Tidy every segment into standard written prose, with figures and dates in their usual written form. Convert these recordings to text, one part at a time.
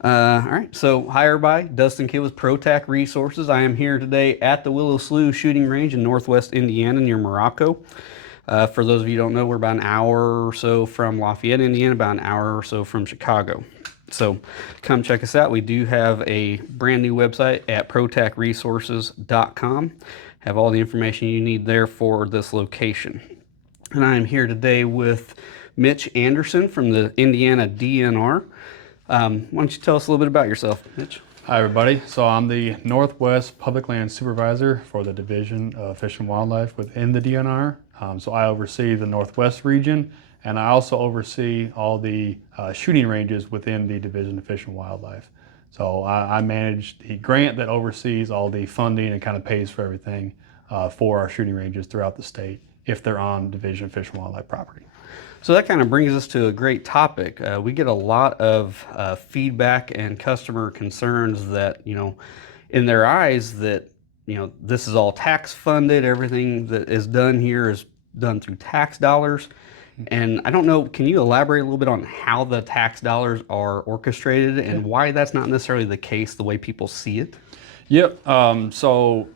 All right, so hi everybody, Dustin Kidd with Pro-Tac Resources. I am here today at the Willow Slough Shooting Range in Northwest Indiana near Morocco. For those of you who don't know, we're about an hour or so from Lafayette, Indiana, about an hour or so from Chicago. So come check us out. We do have a brand new website at protacresources.com. Have all the information you need there for this location. And I am here today with Mitch Anderson from the Indiana DNR. Why don't you tell us a little bit about yourself, Mitch? Hi everybody. So I'm the Northwest Public Land Supervisor for the Division of Fish and Wildlife within the DNR. So I oversee the Northwest region, and I also oversee all the shooting ranges within the Division of Fish and Wildlife. So I manage the grant that oversees all the funding and kind of pays for everything for our shooting ranges throughout the state if they're on Division of Fish and Wildlife property. So that kind of brings us to a great topic. We get a lot of feedback and customer concerns that, in their eyes that, this is all tax funded. Everything that is done here is done through tax dollars. And I don't know, can you elaborate a little bit on how the tax dollars are orchestrated and why that's not necessarily the case the way people see it? Yep. So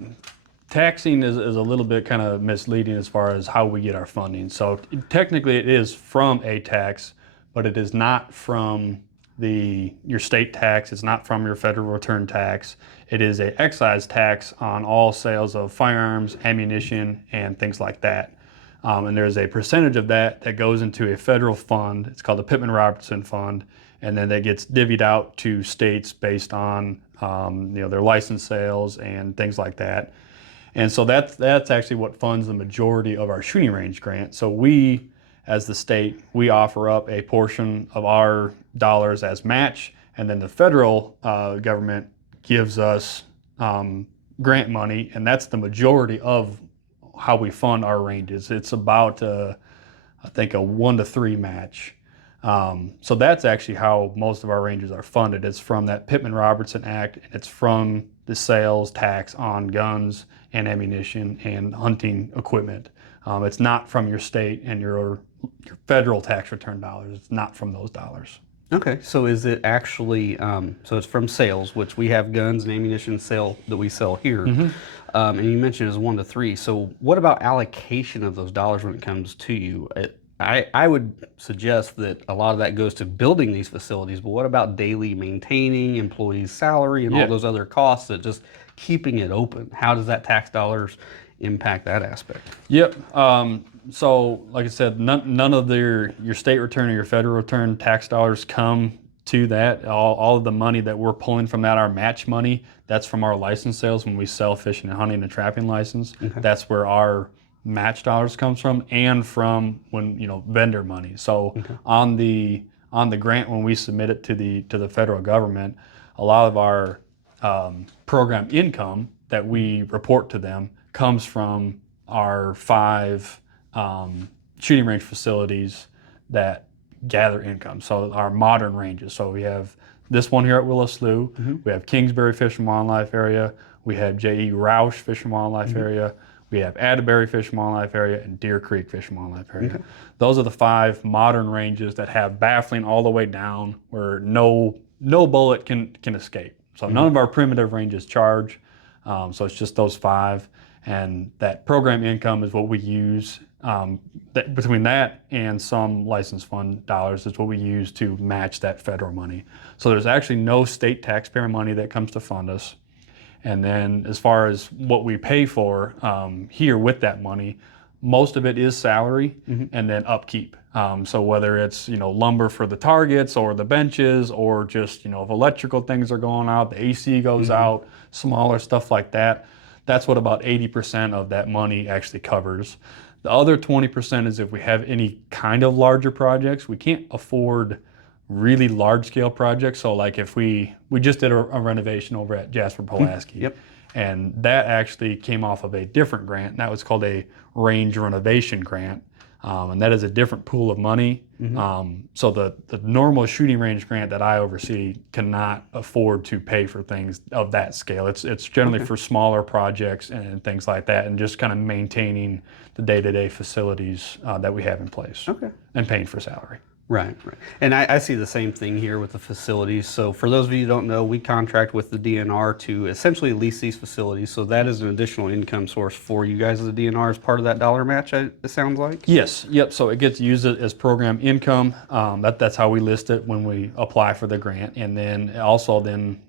taxing is a little bit kind of misleading as far as how we get our funding. So technically it is from a tax, but it is not from your state tax. It's not from your federal return tax. It is a excise tax on all sales of firearms, ammunition, and things like that. And there's a percentage of that goes into a federal fund. It's called the Pittman-Robertson Fund, and then that gets divvied out to states based on their license sales and things like that. And so that's actually what funds the majority of our shooting range grant. So we, as the state, we offer up a portion of our dollars as match, and then the federal government gives us grant money, and that's the majority of how we fund our ranges. It's about, I think, a 1-to-3 match. So that's actually how most of our ranges are funded. It's from that Pittman-Robertson Act, and it's from the sales tax on guns and ammunition and hunting equipment. It's not from your state and your federal tax return dollars. It's not from those dollars. Okay, so is it actually, so it's from sales, which we have guns and ammunition sale that we sell here. And you mentioned it's 1-to-3. So what about allocation of those dollars when it comes to you? I would suggest that a lot of that goes to building these facilities, but what about daily maintaining, employees' salary, and all those other costs that just keeping it open? How does that tax dollars impact that aspect? Yep. So like I said, none of your state return or your federal return tax dollars come to that. All of the money that we're pulling from that, our match money, that's from our license sales when we sell fishing and hunting and trapping license. Okay. That's where our match dollars comes from, and from when vendor money. So on the grant, when we submit it to the federal government, a lot of our program income that we report to them comes from our 5 shooting range facilities that gather income. So our modern ranges. So we have this one here at Willow Slough. We have Kingsbury Fish and Wildlife Area. We have J.E. Roush Fish and Wildlife Area. We have Atterbury Fish and Wildlife Area and Deer Creek Fish and Wildlife Area. Those are the 5 modern ranges that have baffling all the way down where no bullet can escape. So none of our primitive ranges charge. So it's just those 5. And that program income is what we use. Between that and some license fund dollars is what we use to match that federal money. So there's actually no state taxpayer money that comes to fund us. And then as far as what we pay for here with that money, most of it is salary and then upkeep. So whether it's lumber for the targets or the benches, or just if electrical things are going out, the AC goes out, smaller stuff like that. That's what about 80% of that money actually covers. The other 20% is if we have any kind of larger projects. We can't afford really large scale projects. So like if we just did a renovation over at Jasper Pulaski, and that actually came off of a different grant, and that was called a range renovation grant. And that is a different pool of money. So the normal shooting range grant that I oversee cannot afford to pay for things of that scale. It's generally for smaller projects and things like that, and just kind of maintaining the day-to-day facilities that we have in place and paying for salary. Right, right. And I see the same thing here with the facilities. So for those of you who don't know, we contract with the DNR to essentially lease these facilities. So that is an additional income source for you guys as a DNR as part of that dollar match, it sounds like? Yes, yep. So it gets used as program income. That's how we list it when we apply for the grant. And then also then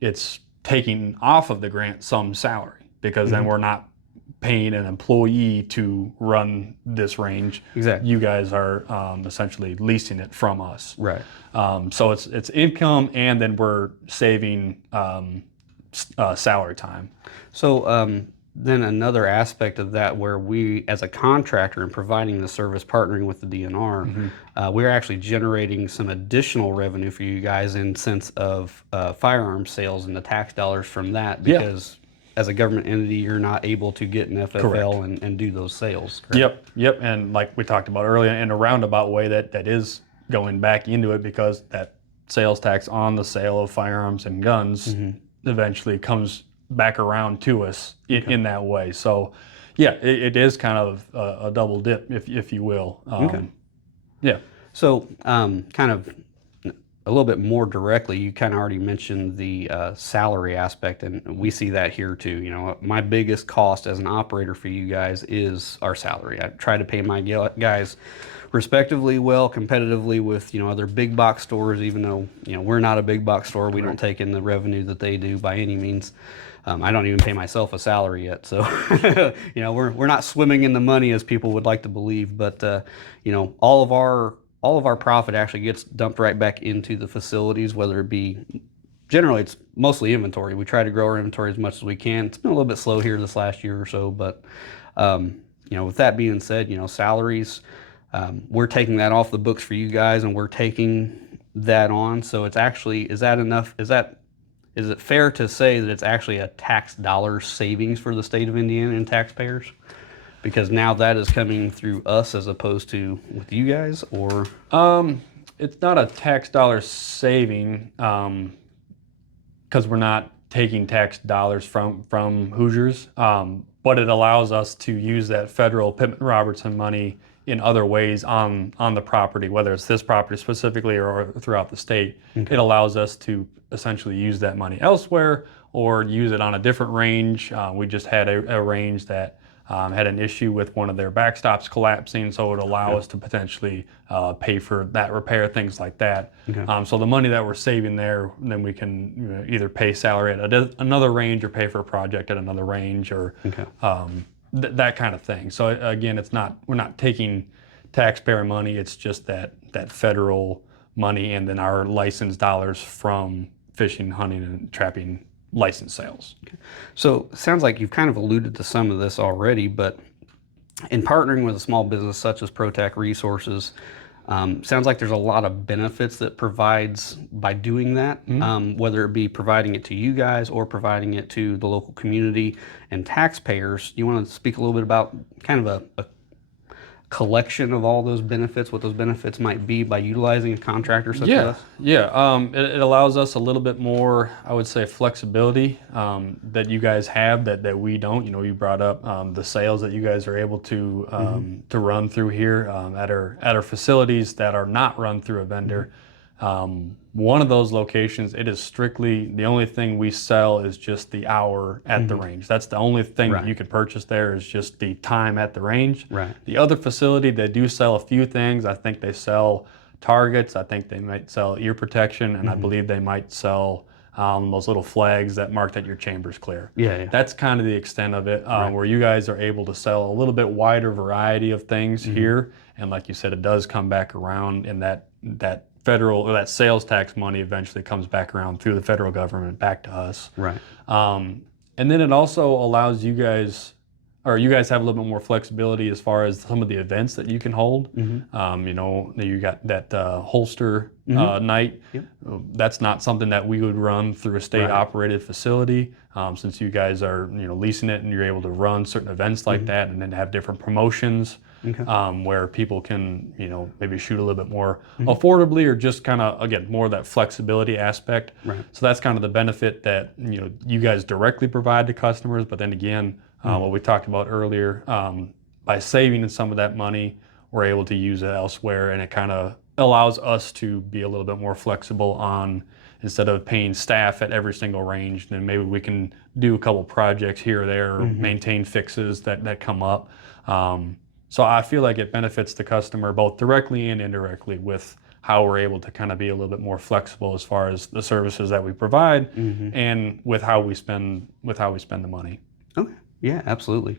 it's taking off of the grant some salary, because then we're not paying an employee to run this range. Exactly. You guys are essentially leasing it from us. Right. So it's income, and then we're saving salary time. So then another aspect of that, where we, as a contractor and providing the service, partnering with the DNR, we're actually generating some additional revenue for you guys in sense of firearm sales and the tax dollars from that, because as a government entity, you're not able to get an FFL and do those sales. Correct? Yep. And like we talked about earlier, in a roundabout way, that is going back into it, because that sales tax on the sale of firearms and guns eventually comes back around to us in that way. So yeah, it is kind of a double dip, if you will. Yeah. So kind of a little bit more directly, you kind of already mentioned the salary aspect, and we see that here too. You know, my biggest cost as an operator for you guys is our salary. I try to pay my guys respectively well, competitively with, you know, other big box stores, even though, you know, we're not a big box store. We don't take in the revenue that they do by any means. I don't even pay myself a salary yet, so you know, we're not swimming in the money as people would like to believe. But you know, all of our profit actually gets dumped right back into the facilities, whether it be, generally it's mostly inventory. We try to grow our inventory as much as we can. It's been a little bit slow here this last year or so, but you know, with that being said, you know, salaries, we're taking that off the books for you guys, and we're taking that on. So it's actually, is that enough? Is it fair to say that it's actually a tax dollar savings for the state of Indiana and taxpayers? Because now that is coming through us as opposed to with you guys, or? It's not a tax dollar saving, because we're not taking tax dollars from Hoosiers, but it allows us to use that federal Pittman-Robertson money in other ways on the property, whether it's this property specifically or throughout the state. It allows us to essentially use that money elsewhere, or use it on a different range. We just had a range that had an issue with one of their backstops collapsing, so it would allow us to potentially pay for that repair, things like that. So the money that we're saving there, then we can, you know, either pay salary at another range, or pay for a project at another range, or that kind of thing. So again, we're not taking taxpayer money. It's just that federal money, and then our license dollars from fishing, hunting, and trapping license sales. So it sounds like you've kind of alluded to some of this already, but in partnering with a small business such as Pro-Tac Resources, sounds like there's a lot of benefits that provides by doing that, whether it be providing it to you guys or providing it to the local community and taxpayers. You want to speak a little bit about kind of a collection of all those benefits, what those benefits might be by utilizing a contractor such as us? It allows us a little bit more, I would say, flexibility that you guys have that we don't. You know, you brought up the sales that you guys are able to run through here at our facilities that are not run through a vendor. One of those locations, it is strictly, the only thing we sell is just the hour at the range. That's the only thing that you could purchase there, is just the time at the range. The other facility, they do sell a few things. I think they sell targets. I think they might sell ear protection, and I believe they might sell those little flags that mark that your chamber's clear. That's kind of the extent of it, where you guys are able to sell a little bit wider variety of things here. And like you said, it does come back around, and that federal, or that sales tax money eventually comes back around through the federal government back to us. And then it also allows you guys, or you guys have a little bit more flexibility as far as some of the events that you can hold. You know, you got that holster night. That's not something that we would run through a state operated facility, since you guys are, you know, leasing it, and you're able to run certain events like that, and then have different promotions. Where people can, you know, maybe shoot a little bit more affordably, or just kind of, again, more of that flexibility aspect. So that's kind of the benefit that, you know, you guys directly provide to customers. But then again, what we talked about earlier, by saving some of that money, we're able to use it elsewhere, and it kind of allows us to be a little bit more flexible on, instead of paying staff at every single range, then maybe we can do a couple projects here or there, or maintain fixes that come up. So I feel like it benefits the customer both directly and indirectly with how we're able to kind of be a little bit more flexible as far as the services that we provide, and with how we spend the money. Okay. Yeah, absolutely.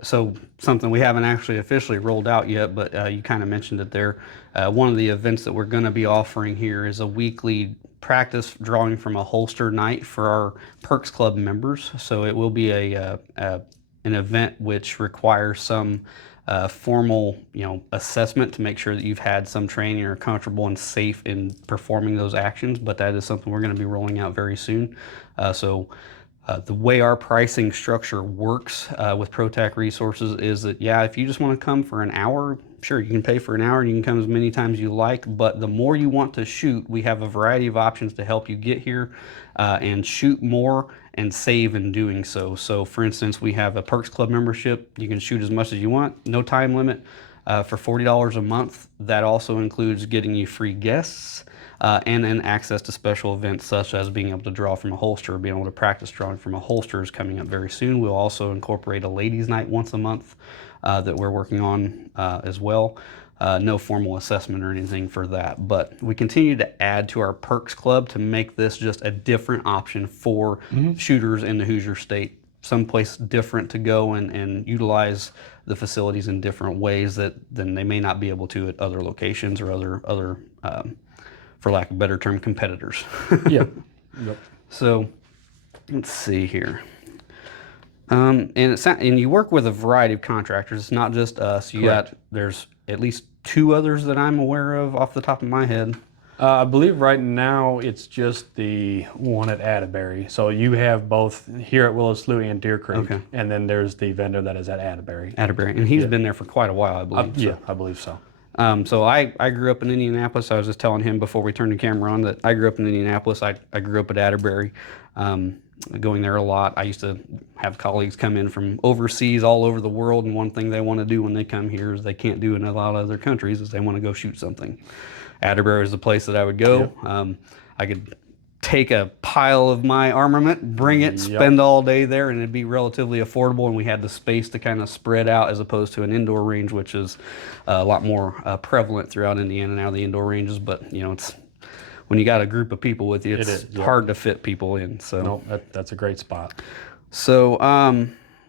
So something we haven't actually officially rolled out yet, but you kind of mentioned it there. One of the events that we're going to be offering here is a weekly practice drawing from a holster night for our Perks Club members. So it will be an event which requires some formal, assessment to make sure that you've had some training or comfortable and safe in performing those actions. But that is something we're going to be rolling out very soon. The way our pricing structure works with Pro-Tac Resources is that, if you just want to come for an hour, sure, you can pay for an hour and you can come as many times as you like, but the more you want to shoot, we have a variety of options to help you get here and shoot more and save in doing so. So for instance, we have a Perks Club membership. You can shoot as much as you want, no time limit, for $40 a month. That also includes getting you free guests, and then access to special events such as being able to draw from a holster, or being able to practice drawing from a holster is coming up very soon. We'll also incorporate a ladies' night once a month that we're working on as well. No formal assessment or anything for that, but we continue to add to our Perks Club to make this just a different option for shooters in the Hoosier State, someplace different to go and utilize the facilities in different ways than they may not be able to at other locations or other for lack of a better term, competitors. Yep. So let's see here. And you work with a variety of contractors. It's not just us. There's at least 2 others that I'm aware of off the top of my head. I believe right now it's just the one at Atterbury. So you have both here at Willow Slough and Deer Creek, and then there's the vendor that is at Atterbury. And he's been there for quite a while, I believe. I believe so. So I grew up in Indianapolis. I was just telling him before we turned the camera on that I grew up in Indianapolis. I grew up at Atterbury, going there a lot. I used to have colleagues come in from overseas all over the world, and one thing they want to do when they come here is they can't do in a lot of other countries is they want to go shoot something. Atterbury is the place that I would go. I could take a pile of my armament, bring it, spend all day there, and it'd be relatively affordable, and we had the space to kind of spread out as opposed to an indoor range, which is a lot more prevalent throughout Indiana now, the indoor ranges. But it's when you got a group of people with you, it's hard to fit people in. So no, that's a great spot. So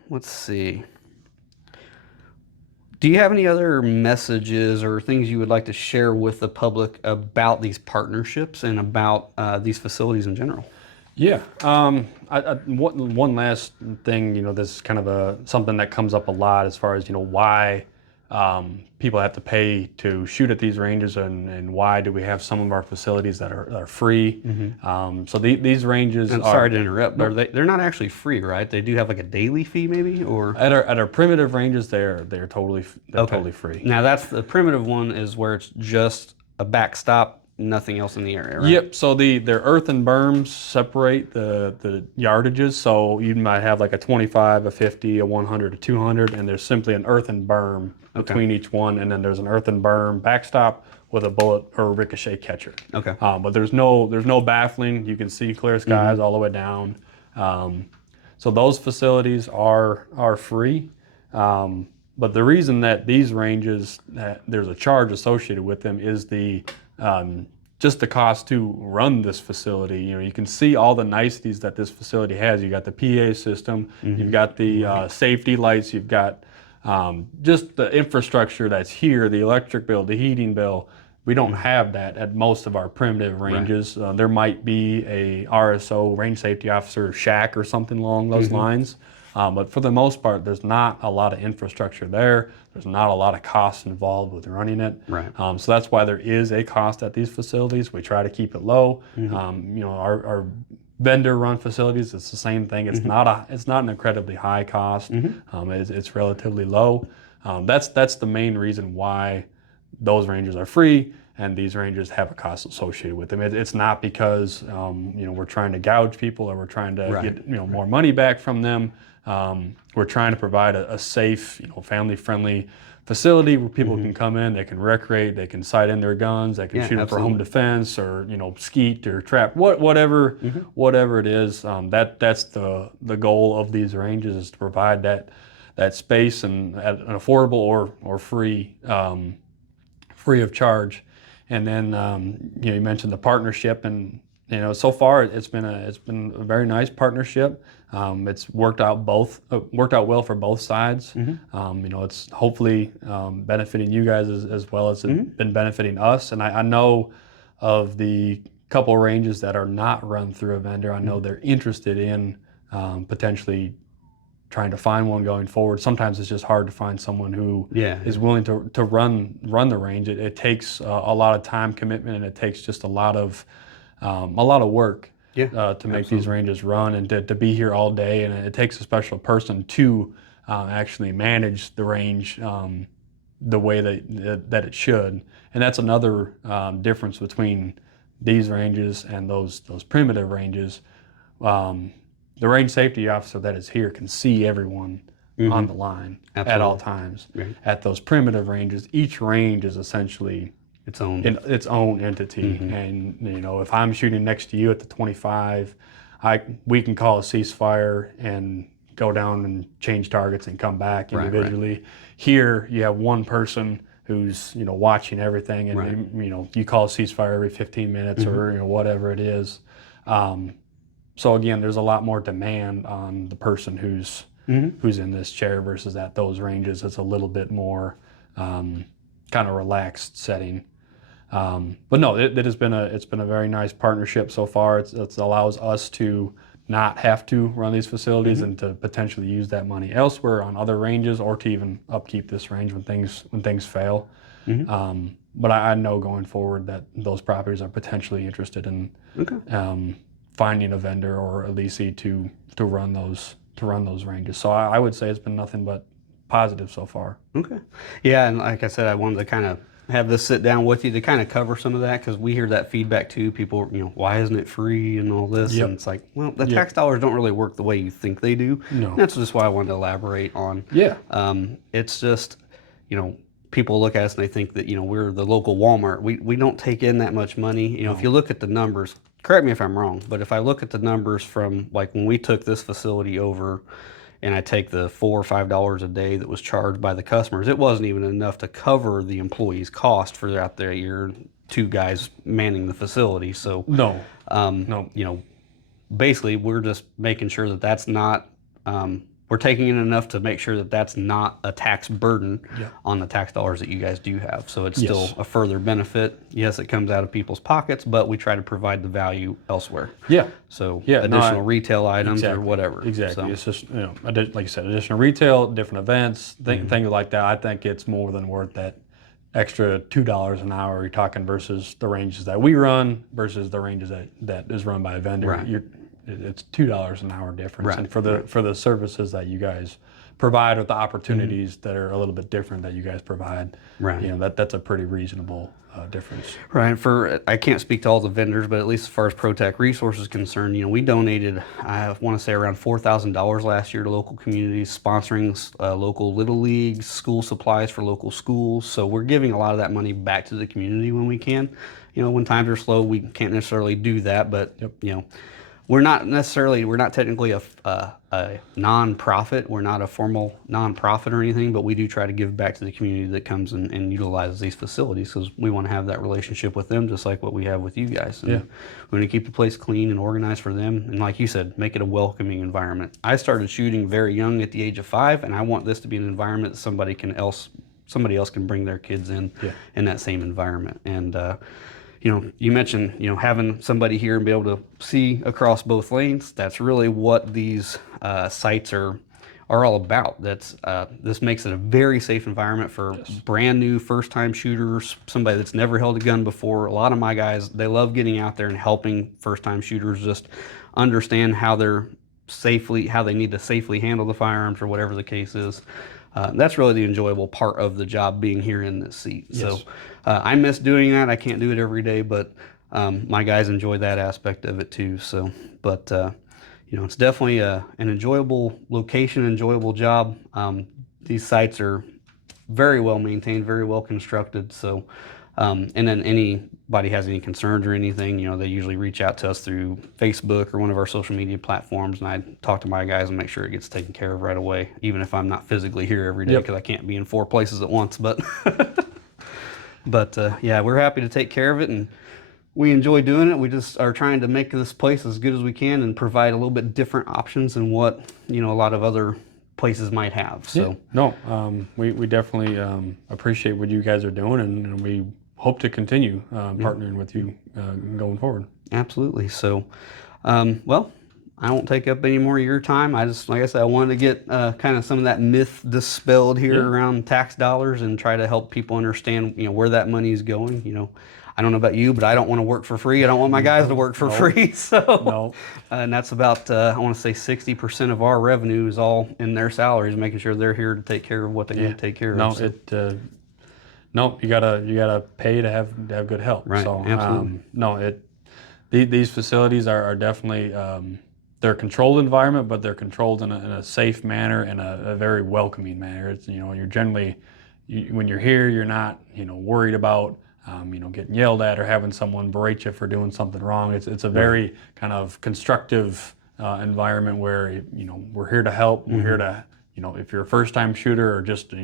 let's see. Do you have any other messages or things you would like to share with the public about these partnerships and about these facilities in general? Yeah. One last thing, this is kind of something that comes up a lot as far as, why people have to pay to shoot at these ranges, and why do we have some of our facilities that are free. So these ranges are... Sorry to interrupt, but they're not actually free, right? They do have like a daily fee maybe, or... At our primitive ranges, they're totally free. Now that's the primitive one is where it's just a backstop, nothing else in the area, right? Yep. So their earthen berms separate the yardages. So you might have like a 25, a 50, a 100, a 200, and there's simply an earthen berm between each one, and then there's an earthen berm backstop with a bullet or a ricochet catcher. But there's no baffling. You can see clear skies all the way down. So those facilities are free. But the reason that these ranges, there's a charge associated with them is just the cost to run this facility. You can see all the niceties that this facility has. You got the PA system, you've got the safety lights, you've got just the infrastructure that's here, the electric bill, the heating bill. We don't have that at most of our primitive ranges. There might be a RSO, range safety officer shack or something along those lines. But for the most part, there's not a lot of infrastructure there. There's not a lot of costs involved with running it. So that's why there is a cost at these facilities. We try to keep it low. Our vendor-run facilities, it's the same thing. It's not an incredibly high cost. It's relatively low. That's the main reason why those ranges are free and these ranges have a cost associated with them. It's not because we're trying to gouge people or we're trying to get more money back from them. We're trying to provide a safe, family-friendly facility where people can come in, they can recreate, they can sight in their guns, they can Yeah, shoot them for home absolutely. defense or skeet or trap, whatever it is. That's the goal of these ranges, is to provide that space and at an affordable or free of charge. And then you mentioned the partnership, and so far it's been a very nice partnership. It's worked out well for both sides. It's hopefully benefiting you guys as well as it's been benefiting us. And I know of the couple ranges that are not run through a vendor. I know they're interested in potentially trying to find one going forward. Sometimes it's just hard to find someone who is willing to run the range. It takes a lot of time commitment, and it takes just a lot of work to make these ranges run, and to be here all day. And it takes a special person to actually manage the range the way that it should. And that's another difference between these ranges and those primitive ranges. The range safety officer that is here can see everyone on the line at all times. Right. At those primitive ranges, each range is essentially Its own. its own entity. And if I'm shooting next to you at the 25, we can call a ceasefire and go down and change targets and come back individually. Right. Here, you have one person who's watching everything, and you call a ceasefire every 15 minutes or whatever it is. So again, there's a lot more demand on the person who's in this chair versus at those ranges. It's a little bit more kind of relaxed setting. But no, it's been a very nice partnership so far. It allows us to not have to run these facilities and to potentially use that money elsewhere on other ranges, or to even upkeep this range when things fail. But I know going forward that those properties are potentially interested in finding a vendor or a leasee to run those ranges. So I would say it's been nothing but positive so far. Okay. Yeah, and like I said, I wanted to kind of have this sit down with you to kind of cover some of that, because we hear that feedback too. People, why isn't it free and all this? And it's like, well, the tax dollars don't really work the way you think they do. No. And that's just why I wanted to elaborate on. Yeah. It's just, people look at us and they think that, we're the local Walmart. We don't take in that much money. If you look at the numbers, correct me if I'm wrong, but if I look at the numbers from like when we took this facility over, and I take the $4 or $5 a day that was charged by the customers, it wasn't even enough to cover the employees' cost for out there. You're two guys manning the facility. So no. Basically we're just making sure that that's not, we're taking in enough to make sure that that's not a tax burden on the tax dollars that you guys do have. So it's still a further benefit. Yes, it comes out of people's pockets, but we try to provide the value elsewhere. Yeah. So additional retail items or whatever. Exactly. So. It's just, like you said, additional retail, different events, things like that. I think it's more than worth that extra $2 an hour you're talking versus the ranges that we run versus the ranges that is run by a vendor. Right. It's $2 an hour difference, and for the services that you guys provide, with the opportunities that are a little bit different that you guys provide, that's a pretty reasonable difference. Right. I can't speak to all the vendors, but at least as far as Pro-Tac Resources is concerned, we donated, I want to say, around $4,000 last year to local communities, sponsoring local little leagues, school supplies for local schools. So we're giving a lot of that money back to the community when we can. When times are slow, we can't necessarily do that, but we're not technically a non-profit. We're not a formal non-profit or anything, but we do try to give back to the community that comes and utilizes these facilities, because we want to have that relationship with them, just like what we have with you guys. And we want to keep the place clean and organized for them. And like you said, make it a welcoming environment. I started shooting very young at the age of 5, and I want this to be an environment that somebody else can bring their kids in that same environment. And you mentioned, having somebody here and be able to see across both lanes. That's really what these sites are all about. This makes it a very safe environment for brand new first-time shooters, somebody that's never held a gun before. A lot of my guys, they love getting out there and helping first-time shooters just understand how they need to safely handle the firearms, or whatever the case is. That's really the enjoyable part of the job, being here in this seat. Yes. So I miss doing that. I can't do it every day, but my guys enjoy that aspect of it too. So, but it's definitely an enjoyable location, enjoyable job. These sites are very well maintained, very well constructed. So, and then anybody has any concerns or anything, they usually reach out to us through Facebook or one of our social media platforms, and I talk to my guys and make sure it gets taken care of right away, even if I'm not physically here every day, because I can't be in 4 places at once. But, yeah, we're happy to take care of it, and we enjoy doing it. We just are trying to make this place as good as we can and provide a little bit different options than what, a lot of other places might have. So, we definitely appreciate what you guys are doing, and we hope to continue partnering with you going forward. Absolutely. So, well, I won't take up any more of your time. I just, like I said, I wanted to get kind of some of that myth dispelled here around tax dollars and try to help people understand, where that money is going. I don't know about you, but I don't want to work for free. I don't want my guys to work for free. So, and that's about, I want to say 60% of our revenue is all in their salaries, making sure they're here to take care of what they need to take care of. No, you gotta pay to have good help. Right. So, absolutely. These facilities are definitely they're a controlled environment, but they're controlled in a safe manner and a very welcoming manner. It's you're generally when you're here, you're not worried about getting yelled at or having someone berate you for doing something wrong. It's a very kind of constructive environment where we're here to help. We're here to if you're a first-time shooter or just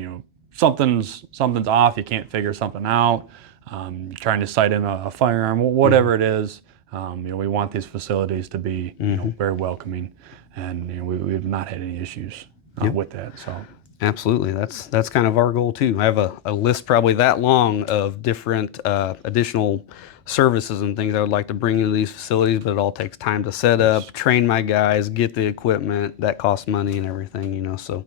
something's off, you can't figure something out, you're trying to sight in a firearm, whatever it is, we want these facilities to be very welcoming, and we've not had any issues with that. So. Absolutely. That's kind of our goal too. I have a list probably that long of different additional services and things I would like to bring into these facilities, but it all takes time to set up, train my guys, get the equipment, that costs money and everything, so.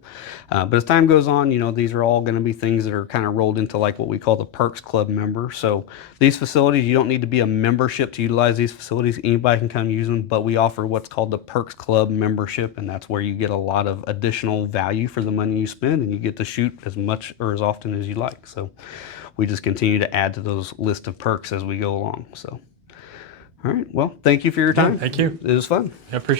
But as time goes on, these are all going to be things that are kind of rolled into like what we call the Perks Club member. So these facilities, you don't need to be a membership to utilize these facilities. Anybody can come use them, but we offer what's called the Perks Club membership, and that's where you get a lot of additional value for the money you spend, and you get to shoot as much or as often as you like. So we just continue to add to those list of perks as we go along. So, all right. Well, thank you for your time. Thank you. It was fun. I appreciate it.